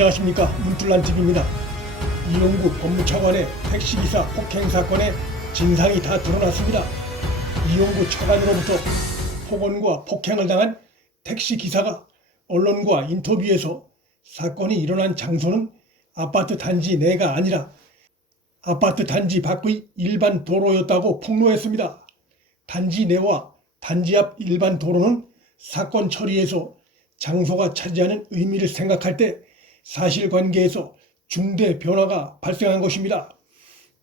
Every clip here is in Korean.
안녕하십니까, 문틀란TV입니다. 이용구 법무차관의 택시기사 폭행 사건의 진상이 다 드러났습니다. 이용구 차관으로부터 폭언과 폭행을 당한 택시기사가 언론과 인터뷰에서 사건이 일어난 장소는 아파트 단지 내가 아니라 아파트 단지 밖의 일반 도로였다고 폭로했습니다. 단지 내와 단지 앞 일반 도로는 사건 처리에서 장소가 차지하는 의미를 생각할 때 사실관계에서 중대 변화가 발생한 것입니다.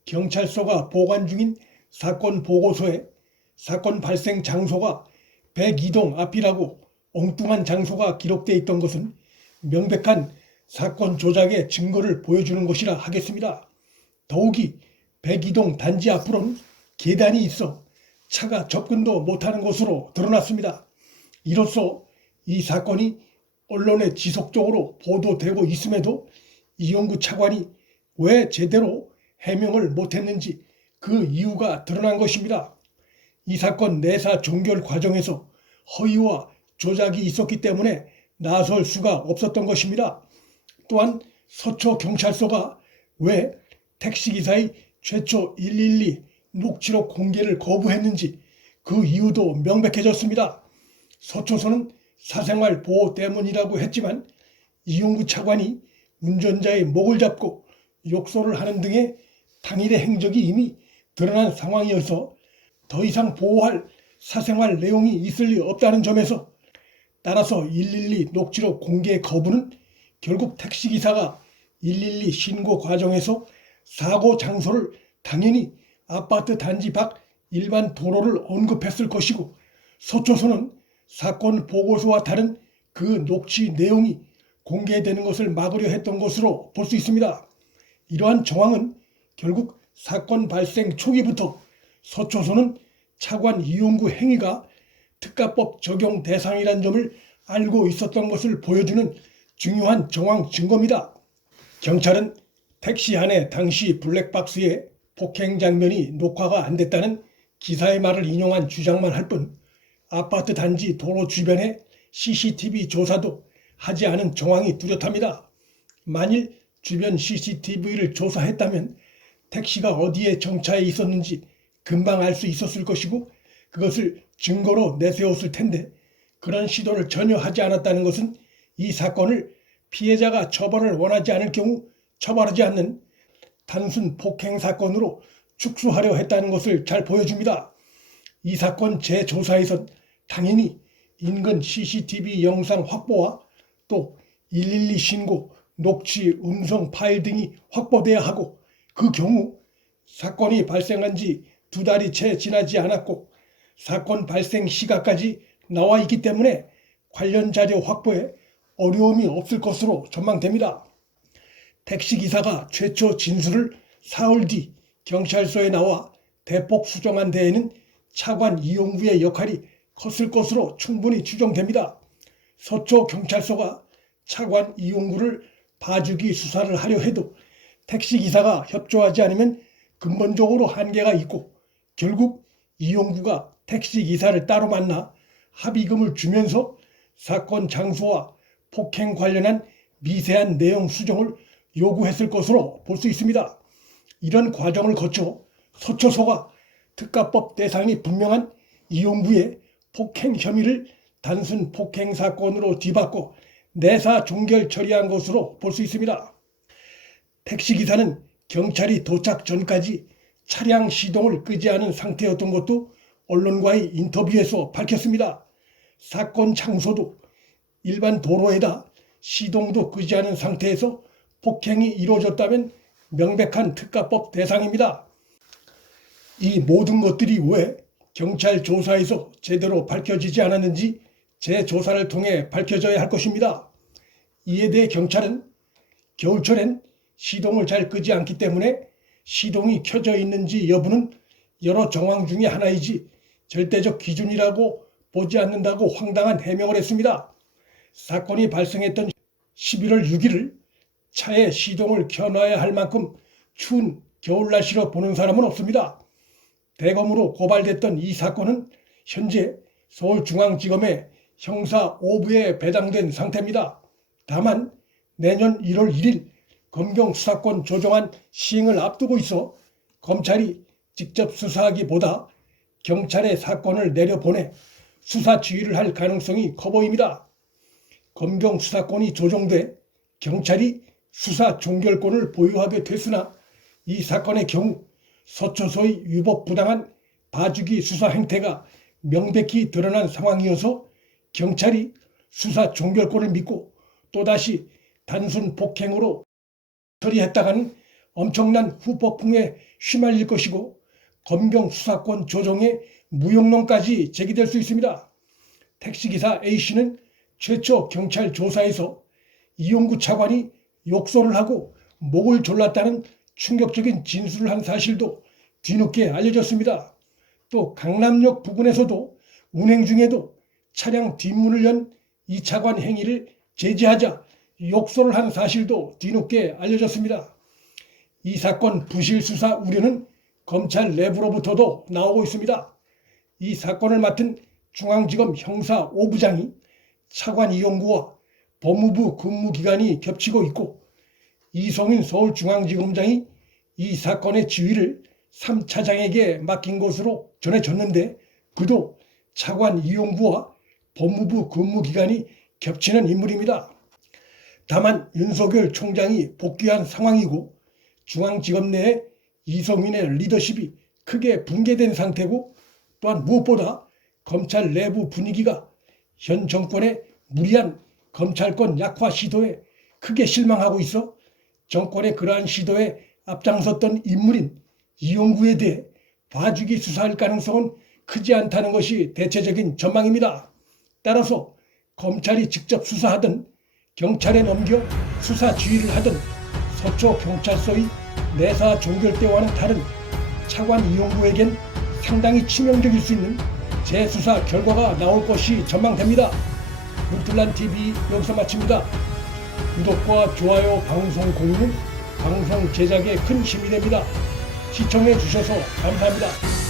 경찰서가 보관 중인 사건 보고서에 사건 발생 장소가 102동 앞이라고 엉뚱한 장소가 기록되어 있던 것은 명백한 사건 조작의 증거를 보여주는 것이라 하겠습니다. 더욱이 102동 단지 앞으로는 계단이 있어 차가 접근도 못하는 것으로 드러났습니다. 이로써 이 사건이 언론에 지속적으로 보도되고 있음에도 이용구 차관이 왜 제대로 해명을 못했는지 그 이유가 드러난 것입니다. 이 사건 내사 종결 과정에서 허위와 조작이 있었기 때문에 나설 수가 없었던 것입니다. 또한 서초경찰서가 왜 택시기사의 최초 112 녹취록 공개를 거부했는지 그 이유도 명백해졌습니다. 서초서는 사생활 보호 때문이라고 했지만 이용구 차관이 운전자의 목을 잡고 욕설을 하는 등의 당일의 행적이 이미 드러난 상황이어서 더 이상 보호할 사생활 내용이 있을 리 없다는 점에서 따라서 112 녹취록 공개 거부는 결국 택시기사가 112 신고 과정에서 사고 장소를 당연히 아파트 단지 밖 일반 도로를 언급했을 것이고, 서초서는 사건 보고서와 다른 그 녹취 내용이 공개되는 것을 막으려 했던 것으로 볼 수 있습니다. 이러한 정황은 결국 사건 발생 초기부터 서초서는 차관 이용구 행위가 특가법 적용 대상이라는 점을 알고 있었던 것을 보여주는 중요한 정황 증거입니다. 경찰은 택시 안에 당시 블랙박스에 폭행 장면이 녹화가 안 됐다는 기사의 말을 인용한 주장만 할 뿐 아파트 단지 도로 주변에 CCTV 조사도 하지 않은 정황이 뚜렷합니다. 만일 주변 CCTV를 조사했다면 택시가 어디에 정차해 있었는지 금방 알 수 있었을 것이고 그것을 증거로 내세웠을 텐데, 그런 시도를 전혀 하지 않았다는 것은 이 사건을 피해자가 처벌을 원하지 않을 경우 처벌하지 않는 단순 폭행 사건으로 축소하려 했다는 것을 잘 보여줍니다. 이 사건 재조사에선 당연히 인근 CCTV 영상 확보와 또 112 신고, 녹취, 음성 파일 등이 확보돼야 하고, 그 경우 사건이 발생한 지 2달이 채 지나지 않았고 사건 발생 시각까지 나와 있기 때문에 관련 자료 확보에 어려움이 없을 것으로 전망됩니다. 택시기사가 최초 진술을 사흘 뒤 경찰서에 나와 대폭 수정한 데에는 차관 이용구의 역할이 컸을 것으로 충분히 추정됩니다. 서초경찰서가 차관 이용구를 봐주기 수사를 하려 해도 택시기사가 협조하지 않으면 근본적으로 한계가 있고, 결국 이용구가 택시기사를 따로 만나 합의금을 주면서 사건 장소와 폭행 관련한 미세한 내용 수정을 요구했을 것으로 볼 수 있습니다. 이런 과정을 거쳐 서초서가 특가법 대상이 분명한 이용구의 폭행 혐의를 단순 폭행 사건으로 뒤바꿔 내사 종결 처리한 것으로 볼 수 있습니다. 택시기사는 경찰이 도착 전까지 차량 시동을 끄지 않은 상태였던 것도 언론과의 인터뷰에서 밝혔습니다. 사건 장소도 일반 도로에다 시동도 끄지 않은 상태에서 폭행이 이루어졌다면 명백한 특가법 대상입니다. 이 모든 것들이 왜 경찰 조사에서 제대로 밝혀지지 않았는지 재조사를 통해 밝혀져야 할 것입니다. 이에 대해 경찰은 겨울철엔 시동을 잘 끄지 않기 때문에 시동이 켜져 있는지 여부는 여러 정황 중에 하나이지 절대적 기준이라고 보지 않는다고 황당한 해명을 했습니다. 사건이 발생했던 11월 6일을 차에 시동을 켜놔야 할 만큼 추운 겨울 날씨로 보는 사람은 없습니다. 대검으로 고발됐던 이 사건은 현재 서울중앙지검의 형사 5부에 배당된 상태입니다. 다만 내년 1월 1일 검경 수사권 조정안 시행을 앞두고 있어 검찰이 직접 수사하기보다 경찰에 사건을 내려보내 수사 지휘를 할 가능성이 커 보입니다. 검경 수사권이 조정돼 경찰이 수사 종결권을 보유하게 됐으나 이 사건의 경우 서초소의 위법 부당한 봐주기 수사 행태가 명백히 드러난 상황이어서 경찰이 수사 종결권을 믿고 또다시 단순 폭행으로 처리했다가는 엄청난 후폭풍에 휘말릴 것이고 검경 수사권 조정의 무용론까지 제기될 수 있습니다. 택시기사 A씨는 최초 경찰 조사에서 이용구 차관이 욕설을 하고 목을 졸랐다는 충격적인 진술을 한 사실도 뒤늦게 알려졌습니다. 또 강남역 부근에서도 운행 중에도 차량 뒷문을 연 이 차관 행위를 제지하자 욕설을 한 사실도 뒤늦게 알려졌습니다. 이 사건 부실 수사 우려는 검찰 내부로부터도 나오고 있습니다. 이 사건을 맡은 중앙지검 형사 5부장이 차관 이용구와 법무부 근무기간이 겹치고 있고 이성인 서울중앙지검장이 이 사건의 지휘를 3차장에게 맡긴 것으로 전해졌는데 그도 차관 이용구와 법무부 근무기간이 겹치는 인물입니다. 다만 윤석열 총장이 복귀한 상황이고 중앙지검 내에 이성민의 리더십이 크게 붕괴된 상태고 또한 무엇보다 검찰 내부 분위기가 현 정권의 무리한 검찰권 약화 시도에 크게 실망하고 있어 정권의 그러한 시도에 앞장섰던 인물인 이용구에 대해 봐주기 수사할 가능성은 크지 않다는 것이 대체적인 전망입니다. 따라서 검찰이 직접 수사하든 경찰에 넘겨 수사 지휘를 하든 서초경찰서의 내사 종결대와는 다른 차관 이용구에겐 상당히 치명적일 수 있는 재수사 결과가 나올 것이 전망됩니다. 루틀란TV 여기서 마칩니다. 구독과 좋아요, 방송 공유는 방송 제작에 큰 힘이 됩니다. 시청해 주셔서 감사합니다.